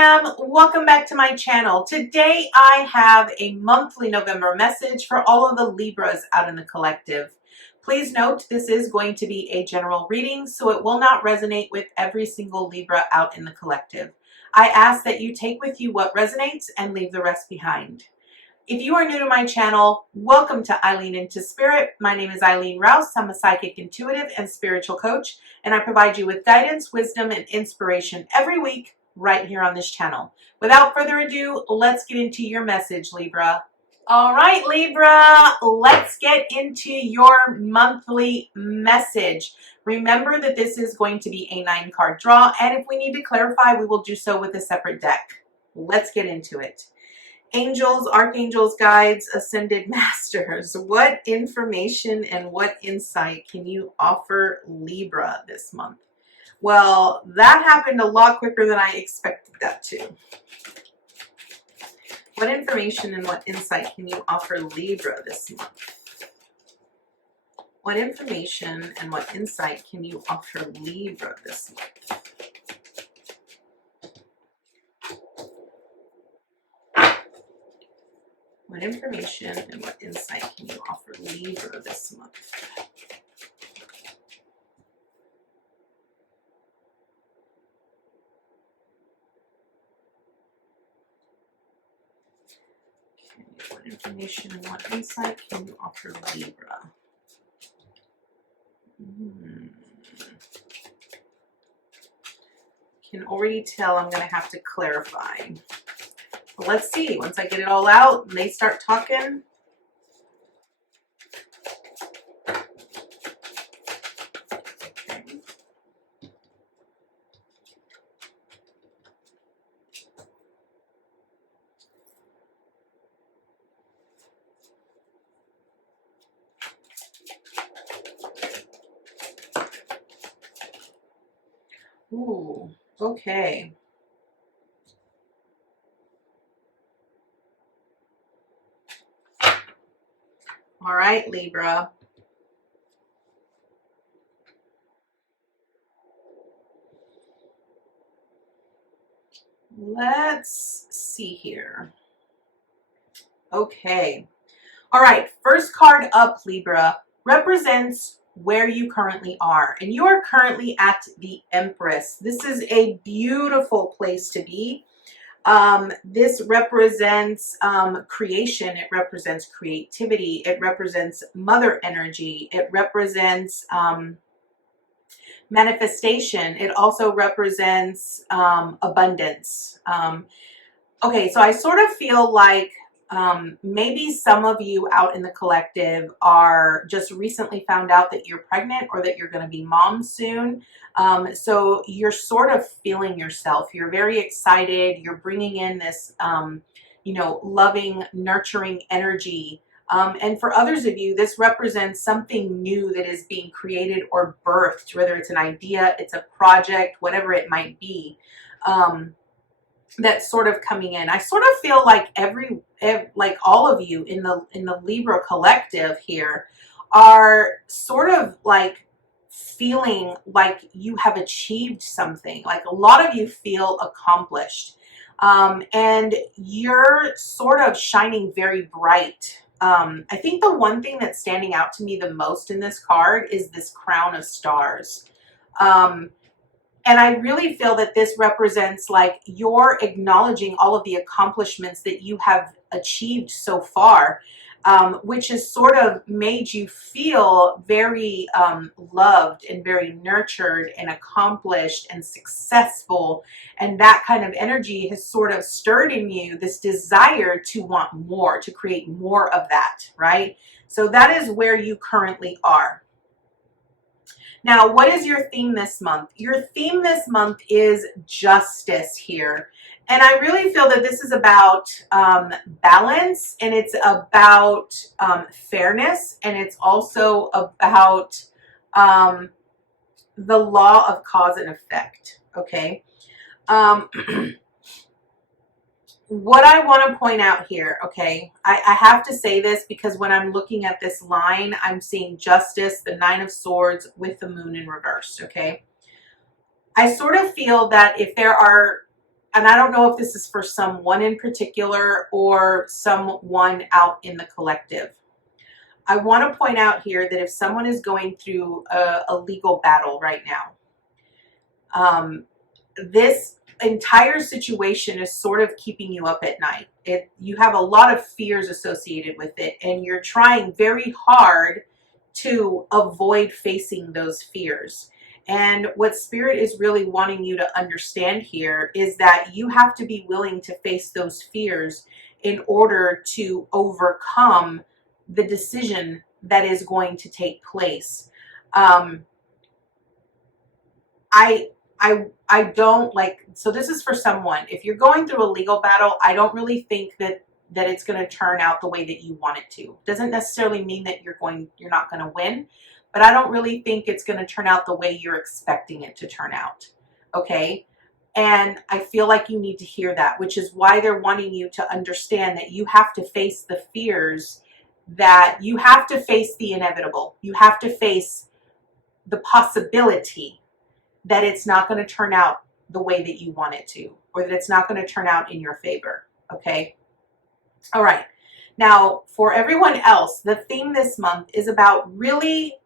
fam, welcome back to my channel. Today I have a monthly November message for all of the Libras out in the collective. Please note this is going to be a general reading, so it will not resonate with every single Libra out in the collective. I ask that you take with you what resonates and leave the rest behind. If you are new to my channel, welcome to Eileen Into Spirit. My name is Eileen Rouse. I'm a psychic, intuitive, and spiritual coach, and I provide you with guidance, wisdom, and inspiration every week right here on this channel. Without further ado, let's get into your message, Libra. All right, Libra, let's get into your monthly message. Remember that this is going to be a 9-card draw, and if we need to clarify, we will do so with a separate deck. Let's get into it. Angels, archangels, guides, ascended masters, what information and what insight can you offer Libra this month? Well, that happened a lot quicker than I expected that to. What information and what insight can you offer Libra this month? What information and what insight can you offer Libra this month? What information and what insight can you offer Libra this month? Okay, what information and what insight can you offer Libra? Can already tell I'm going to have to clarify. Let's see, once I get it all out and they start talking. Okay. Ooh, okay. All right, Libra. Let's see here. Okay. All right, first card up, Libra, represents where you currently are. And you are currently at the Empress. This is a beautiful place to be. This represents creation. It represents creativity. It represents mother energy. It represents manifestation. It also represents abundance. Okay, so I sort of feel like maybe some of you out in the collective are just recently found out that you're pregnant or that you're going to be mom soon. So you're sort of feeling yourself. You're very excited. You're bringing in this, you know, loving, nurturing energy. And for others of you, this represents something new that is being created or birthed, whether it's an idea, it's a project, whatever it might be. That's sort of coming in. I sort of feel like like all of you in the Libra collective here are sort of like feeling like you have achieved something. Like a lot of you feel accomplished, and you're sort of shining very bright. I think the one thing that's standing out to me the most in this card is this crown of stars. And I really feel that this represents like you're acknowledging all of the accomplishments that you have achieved so far, which has sort of made you feel very loved and very nurtured and accomplished and successful. And that kind of energy has sort of stirred in you this desire to want more, to create more of that, right? So that is where you currently are. Now, what is your theme this month? Your theme this month is justice here. And I really feel that this is about balance, and it's about fairness, and it's also about the law of cause and effect, okay? What I want to point out here, okay, I have to say this because when I'm looking at this line, I'm seeing justice, the 9 of Swords with the moon in reverse, okay? I sort of feel that if there are and I don't know if this is for someone in particular or someone out in the collective. I want to point out here that if someone is going through a legal battle right now, this entire situation is sort of keeping you up at night. You have a lot of fears associated with it, and you're trying very hard to avoid facing those fears. And what Spirit is really wanting you to understand here is that you have to be willing to face those fears in order to overcome the decision that is going to take place. I don't like, so this is for someone. If you're going through a legal battle, I don't really think that it's going to turn out the way that you want it to. Doesn't necessarily mean that you're not going to win, but I don't really think it's going to turn out the way you're expecting it to turn out. Okay? And I feel like you need to hear that, which is why they're wanting you to understand that you have to face the fears, that you have to face the inevitable. You have to face the possibility that it's not going to turn out the way that you want it to, or that it's not going to turn out in your favor. Okay? All right. Now, for everyone else, the theme this month is about really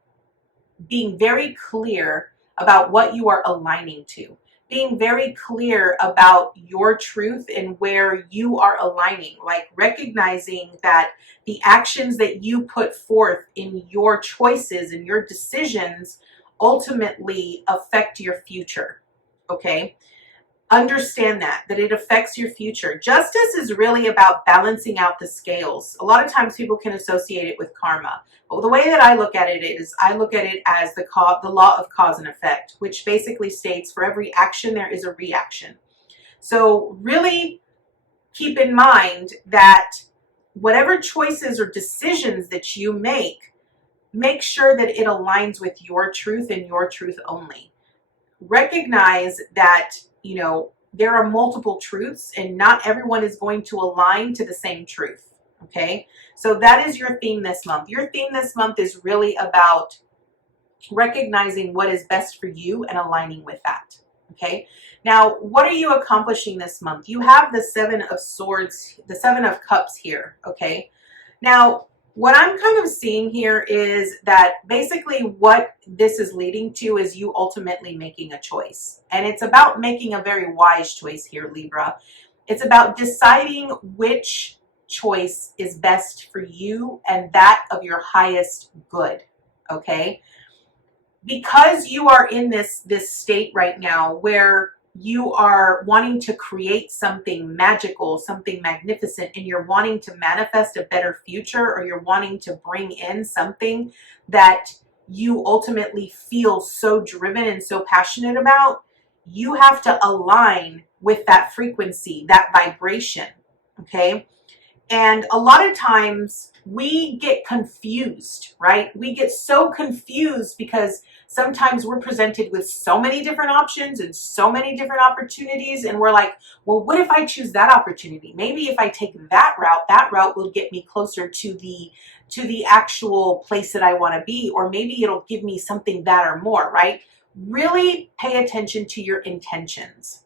being very clear about what you are aligning to, being very clear about your truth and where you are aligning, like recognizing that the actions that you put forth in your choices and your decisions ultimately affect your future. Okay? Understand that it affects your future. Justice is really about balancing out the scales. A lot of times people can associate it with karma. But the way that I look at it is I look at it as the law of cause and effect, which basically states for every action there is a reaction. So really keep in mind that whatever choices or decisions that you make sure that it aligns with your truth and your truth only. Recognize that, you know, there are multiple truths and not everyone is going to align to the same truth. Okay, so that is your theme this month. Your theme this month is really about recognizing what is best for you and aligning with that. Okay, now what are you accomplishing this month? You have the Seven of Swords, the Seven of Cups here. Okay, now what I'm kind of seeing here is that basically what this is leading to is you ultimately making a choice. And it's about making a very wise choice here, Libra. It's about deciding which choice is best for you and that of your highest good. Okay? Because you are in this state right now where you are wanting to create something magical, something magnificent, and you're wanting to manifest a better future, or you're wanting to bring in something that you ultimately feel so driven and so passionate about, you have to align with that frequency, that vibration, okay? And a lot of times we get confused, right? We get so confused because sometimes we're presented with so many different options and so many different opportunities. And we're like, well, what if I choose that opportunity? Maybe if I take that route will get me closer to the actual place that I want to be, or maybe it'll give me something that or more, right? Really pay attention to your intentions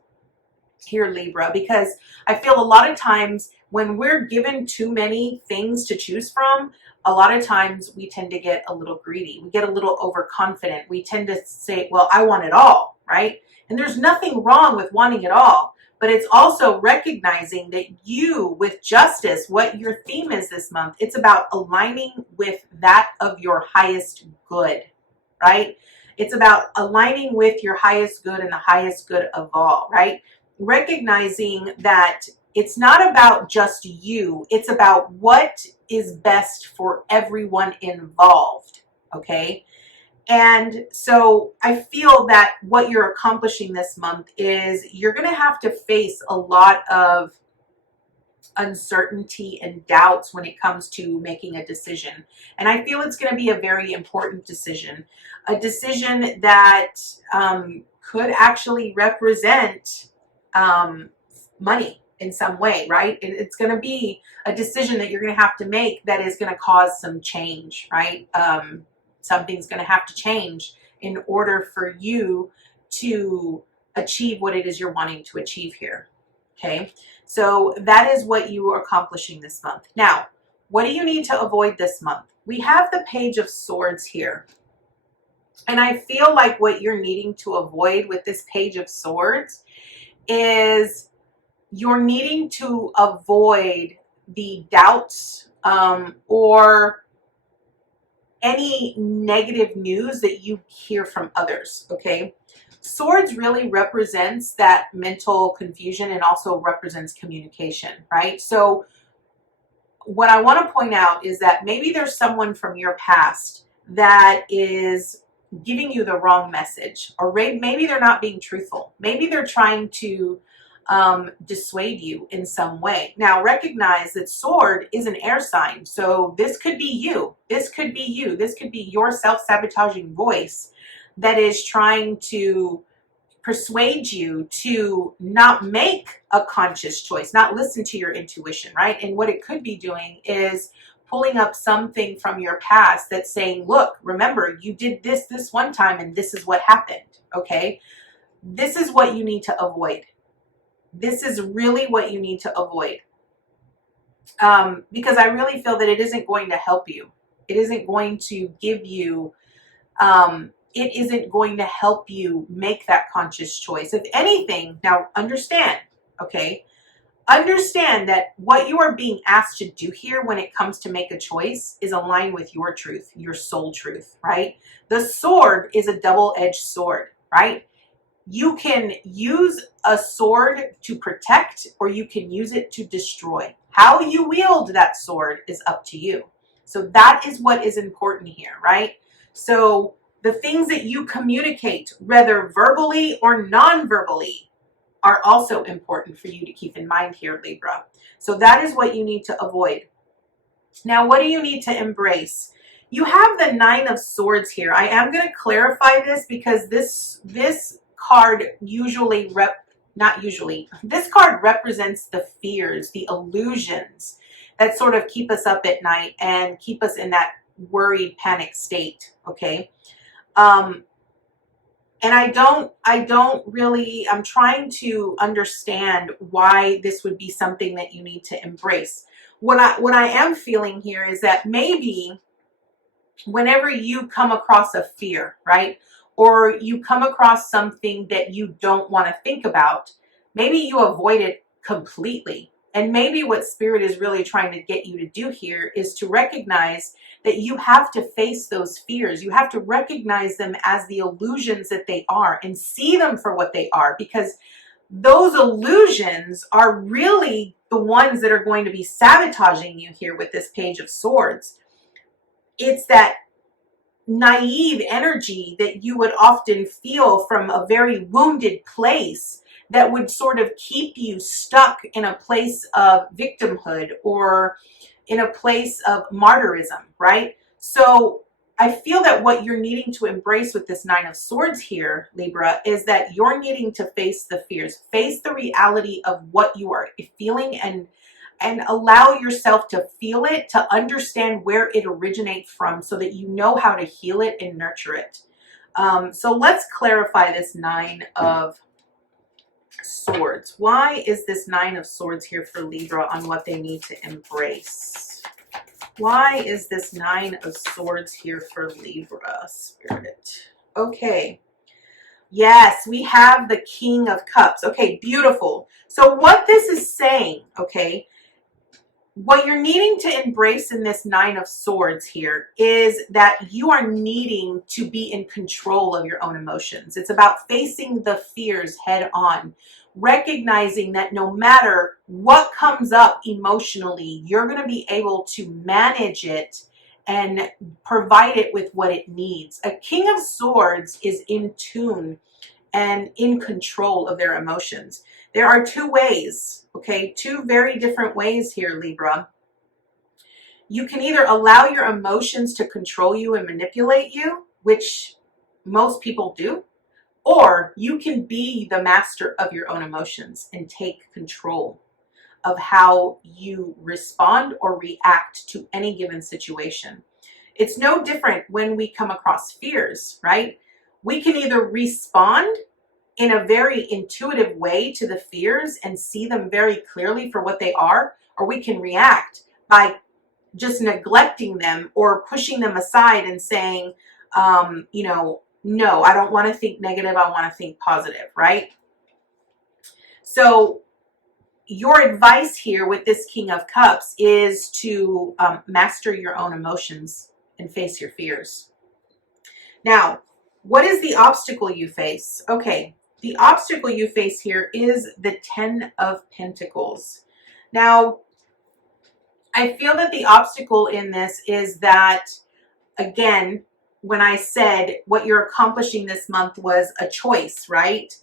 here, Libra, because I feel a lot of times when we're given too many things to choose from, a lot of times we tend to get a little greedy. We get a little overconfident. We tend to say, well, I want it all, right? And there's nothing wrong with wanting it all, but it's also recognizing that you, with justice, what your theme is this month, it's about aligning with that of your highest good, right? It's about aligning with your highest good and the highest good of all, right? Recognizing that it's not about just you, it's about what is best for everyone involved, okay? And so I feel that what you're accomplishing this month is you're going to have to face a lot of uncertainty and doubts when it comes to making a decision. And I feel it's going to be a very important decision, a decision that could actually represent money in some way, right? It's going to be a decision that you're going to have to make that is going to cause some change, right? Something's going to have to change in order for you to achieve what it is you're wanting to achieve here. Okay, so that is what you are accomplishing this month. Now, what do you need to avoid this month? We have the Page of Swords here. And I feel like what you're needing to avoid with this Page of Swords is you're needing to avoid the doubts or any negative news that you hear from others, okay? Swords really represents that mental confusion and also represents communication, right? So what I want to point out is that maybe there's someone from your past that is giving you the wrong message, or maybe they're not being truthful. Maybe they're trying to dissuade you in some way. Now, recognize that sword is an air sign. So this could be you. This could be you. This could be your self-sabotaging voice that is trying to persuade you to not make a conscious choice, not listen to your intuition, right? And what it could be doing is pulling up something from your past that's saying, look, remember, you did this one time and this is what happened, okay? This is what you need to avoid. This is really what you need to avoid. Because I really feel that it isn't going to help you. It isn't going to give you, it isn't going to help you make that conscious choice. If anything, now understand, okay? Understand that what you are being asked to do here when it comes to make a choice is aligned with your truth, your soul truth, right? The sword is a double-edged sword, right? You can use a sword to protect, or you can use it to destroy. How you wield that sword is up to you. So that is what is important here, right? So the things that you communicate, whether verbally or non-verbally, are also important for you to keep in mind here, Libra. So that is what you need to avoid. Now, what do you need to embrace? You have the Nine of Swords here. I am going to clarify this because this card usually this card represents the fears, the illusions that sort of keep us up at night and keep us in that worried, panic state, okay? And I'm trying to understand why this would be something that you need to embrace. What I am feeling here is that maybe whenever you come across a fear, right? Or you come across something that you don't want to think about, maybe you avoid it completely. And maybe what Spirit is really trying to get you to do here is to recognize that you have to face those fears. You have to recognize them as the illusions that they are and see them for what they are, because those illusions are really the ones that are going to be sabotaging you here with this Page of Swords. It's that naive energy that you would often feel from a very wounded place that would sort of keep you stuck in a place of victimhood or in a place of martyrism, right? So I feel that what you're needing to embrace with this Nine of Swords here, Libra, is that you're needing to face the fears, face the reality of what you are feeling, and allow yourself to feel it, to understand where it originates from so that you know how to heal it and nurture it. So let's clarify this Nine of Swords. Why is this Nine of Swords here for Libra on what they need to embrace? Why is this Nine of Swords here for Libra, Spirit? Okay. Yes, we have the King of Cups. Okay, beautiful. So what this is saying, okay, what you're needing to embrace in this Nine of Swords here is that you are needing to be in control of your own emotions. It's about facing the fears head on, recognizing that no matter what comes up emotionally, you're going to be able to manage it and provide it with what it needs. A King of Swords is in tune and in control of their emotions. There are two ways, okay? Two very different ways here, Libra. You can either allow your emotions to control you and manipulate you, which most people do, or you can be the master of your own emotions and take control of how you respond or react to any given situation. It's no different when we come across fears, right? We can either respond in a very intuitive way to the fears and see them very clearly for what they are, or we can react by just neglecting them or pushing them aside and saying, you know, no, I don't want to think negative. I want to think positive, right? So your advice here with this King of Cups is to master your own emotions and face your fears. Now, what is the obstacle you face? Okay, the obstacle you face here is the 10 of Pentacles. Now, I feel that the obstacle in this is that, again, when I said what you're accomplishing this month was a choice, right?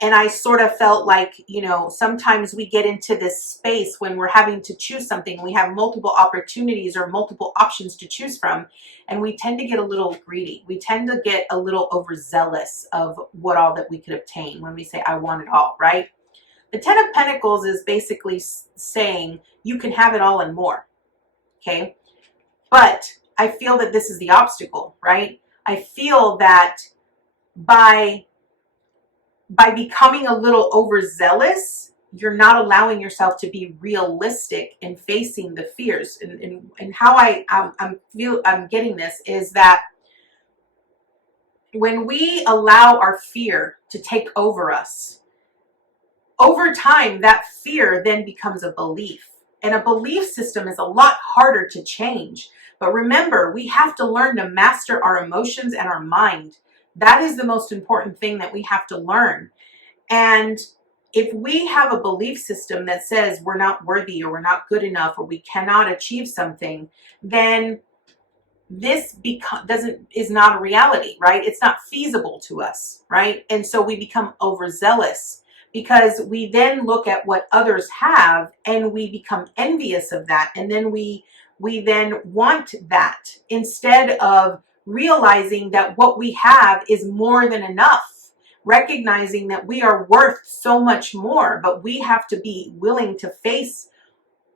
And I sort of felt like, you know, sometimes we get into this space when we're having to choose something. We have multiple opportunities or multiple options to choose from. And we tend to get a little greedy. We tend to get a little overzealous of what all that we could obtain when we say, I want it all, right? The 10 of Pentacles is basically saying you can have it all and more, okay? But I feel that this is the obstacle, right? I feel that by becoming a little overzealous, you're not allowing yourself to be realistic in facing the fears. And how I'm getting this is that when we allow our fear to take over us, over time, that fear then becomes a belief. And a belief system is a lot harder to change. But remember, we have to learn to master our emotions and our mind. That is the most important thing that we have to learn. And if we have a belief system that says we're not worthy or we're not good enough or we cannot achieve something, then this is not a reality, right? It's not feasible to us, right? And so we become overzealous because we then look at what others have and we become envious of that. And then we then want that instead of realizing that what we have is more than enough, recognizing that we are worth so much more, but we have to be willing to face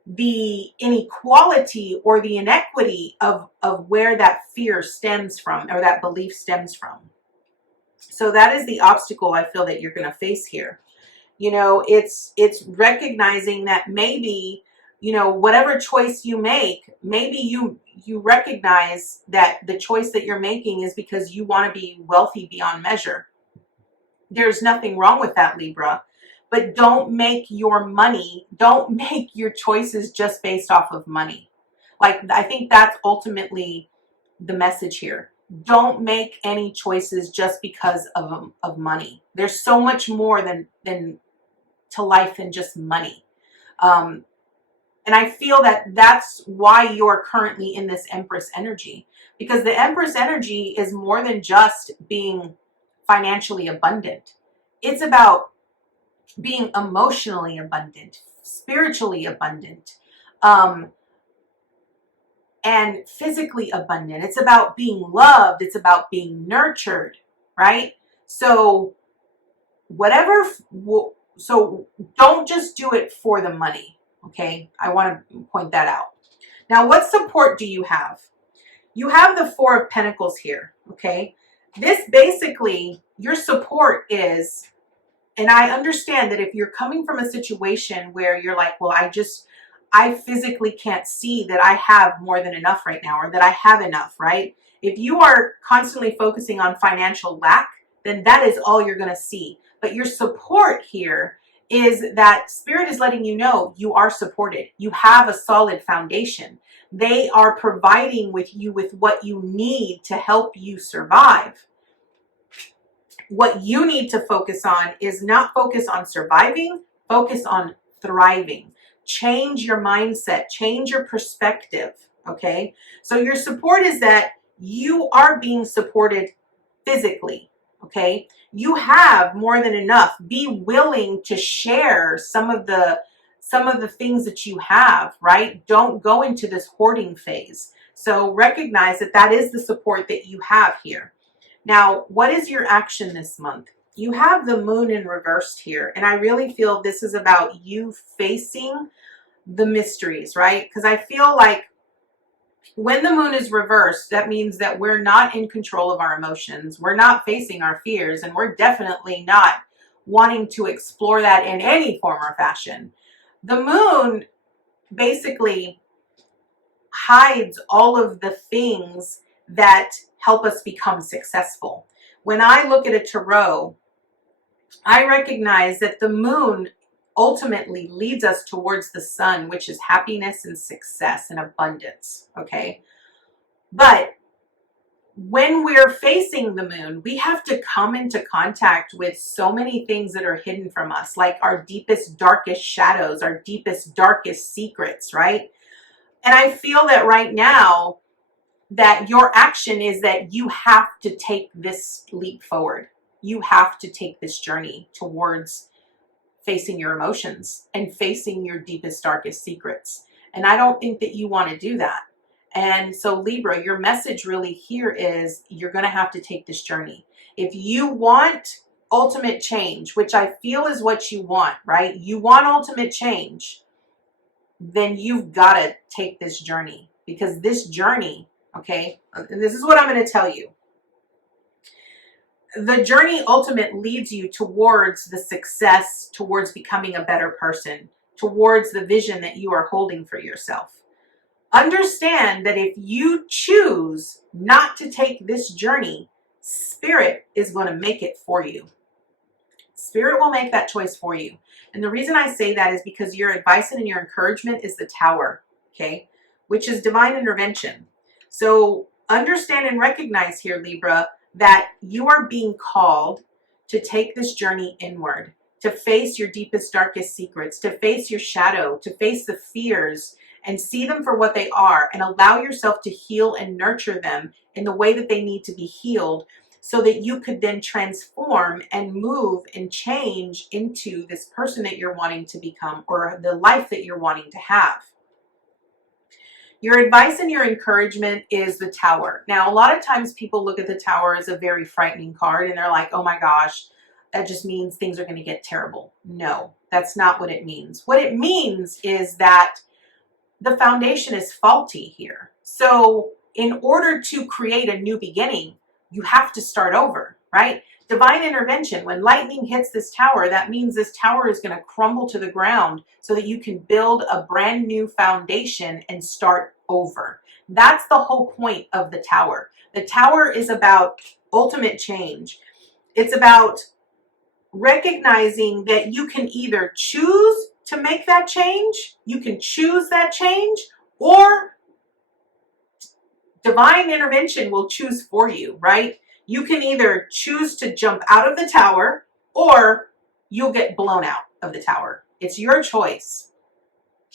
the inequality or the inequity of where that fear stems from or that belief stems from. So that is the obstacle I feel that you're going to face here. You know, it's recognizing that maybe, you know, whatever choice you make, maybe you recognize that the choice that you're making is because you want to be wealthy beyond measure. There's nothing wrong with that, Libra. But don't make your choices just based off of money. Like, I think that's ultimately the message here. Don't make any choices just because of money. There's so much more than to life than just money. And I feel that that's why you're currently in this Empress energy, because the Empress energy is more than just being financially abundant. It's about being emotionally abundant, spiritually abundant, and physically abundant. It's about being loved. It's about being nurtured, right? So so don't just do it for the money, okay? I want to point that out. Now, what support do you have? You have the Four of Pentacles here, okay? This basically, your support is, and I understand that if you're coming from a situation where you're like, well, I physically can't see that I have more than enough right now or that I have enough, right? If you are constantly focusing on financial lack, then that is all you're going to see. But your support here is that Spirit is letting you know you are supported. You have a solid foundation. They are providing with what you need to help you survive. What you need to focus on is not focus on surviving, focus on thriving. Change your mindset, change your perspective, okay? So your support is that you are being supported physically, okay? You have more than enough. Be willing to share some of the things that you have, right? Don't go into this hoarding phase. So recognize that that is the support that you have here. Now, what is your action this month? You have the Moon in reversed here, and I really feel this is about you facing the mysteries, right? Because I feel like When the moon is reversed, that means that we're not in control of our emotions. We're not facing our fears, and we're definitely not wanting to explore that in any form or fashion. The moon basically hides all of the things that help us become successful. When I look at a tarot, I recognize that the moon ultimately leads us towards the sun, which is happiness and success and abundance, okay? But when we're facing the moon, we have to come into contact with so many things that are hidden from us, like our deepest, darkest shadows, our deepest, darkest secrets, right? And I feel that right now, that your action is that you have to take this leap forward. You have to take this journey towards facing your emotions and facing your deepest, darkest secrets. And I don't think that you want to do that. And so Libra, your message really here is you're going to have to take this journey. If you want ultimate change, which I feel is what you want, right? You want ultimate change, then you've got to take this journey, because this journey, okay, and this is what I'm going to tell you. The journey ultimately leads you towards the success, towards becoming a better person, towards the vision that you are holding for yourself. Understand that if you choose not to take this journey, Spirit is going to make it for you. Spirit will make that choice for you. And the reason I say that is because your advice and your encouragement is the Tower, okay, which is divine intervention. So understand and recognize here, Libra, that you are being called to take this journey inward, to face your deepest, darkest secrets, to face your shadow, to face the fears and see them for what they are, and allow yourself to heal and nurture them in the way that they need to be healed, so that you could then transform and move and change into this person that you're wanting to become, or the life that you're wanting to have. Your advice and your encouragement is the Tower. Now, a lot of times people look at the Tower as a very frightening card and they're like, oh my gosh, that just means things are going to get terrible. No, that's not what it means. What it means is that the foundation is faulty here. So in order to create a new beginning, you have to start over, right? Divine intervention, when lightning hits this tower, that means this tower is going to crumble to the ground so that you can build a brand new foundation and start over. That's the whole point of the Tower. The Tower is about ultimate change. It's about recognizing that you can either choose to make that change, you can choose that change, or divine intervention will choose for you, right? You can either choose to jump out of the tower, or you'll get blown out of the tower. It's your choice.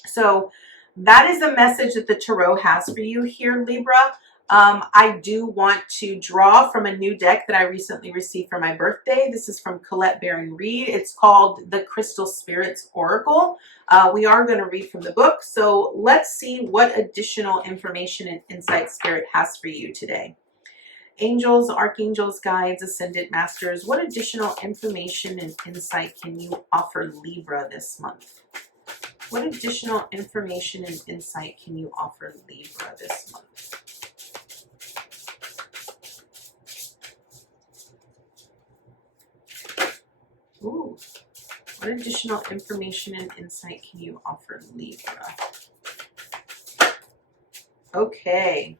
So that is the message that the Tarot has for you here, Libra. I do want to draw from a new deck that I recently received for my birthday. This is from Colette Baron Reed. It's called the Crystal Spirits Oracle. We are going to read from the book. So let's see what additional information and insight Spirit has for you today. Angels, archangels, guides, ascended masters, what additional information and insight can you offer Libra this month? What additional information and insight can you offer Libra this month? Ooh, what additional information and insight can you offer Libra? Okay.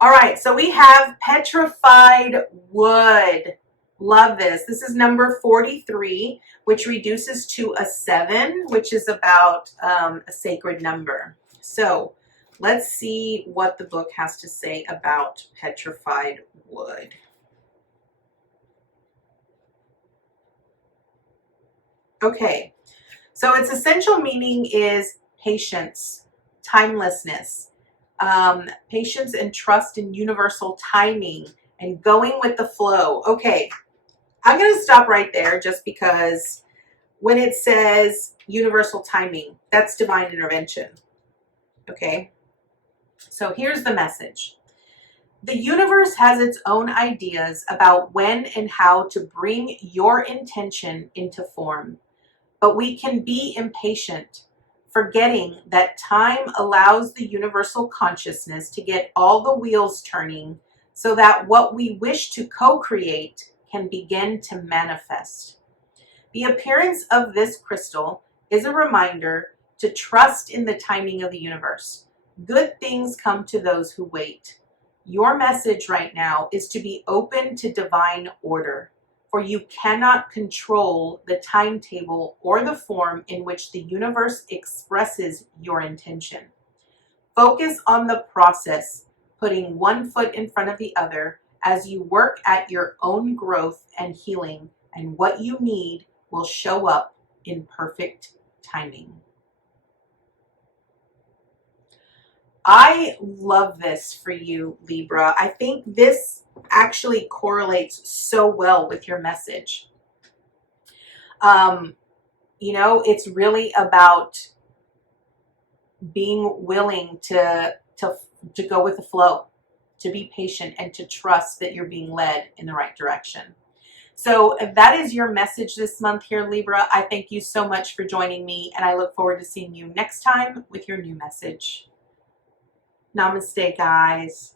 All right, so we have petrified wood. Love this. This is number 43, which reduces to a 7, which is about a sacred number. So let's see what the book has to say about petrified wood. Okay, so its essential meaning is patience, timelessness, patience and trust in universal timing, and going with the flow. Okay, I'm going to stop right there just because when it says universal timing, that's divine intervention. Okay, so here's the message. The universe has its own ideas about when and how to bring your intention into form. But we can be impatient forgetting that time allows the universal consciousness to get all the wheels turning so that what we wish to co-create can begin to manifest. The appearance of this crystal is a reminder to trust in the timing of the universe. Good things come to those who wait. Your message right now is to be open to divine order, for you cannot control the timetable or the form in which the universe expresses your intention. Focus on the process, putting one foot in front of the other as you work at your own growth and healing, and what you need will show up in perfect timing. I love this for you, Libra. I think this actually correlates so well with your message. It's really about being willing to go with the flow, to be patient, and to trust that you're being led in the right direction. So if that is your message this month here, Libra, I thank you so much for joining me, and I look forward to seeing you next time with your new message. Namaste, guys.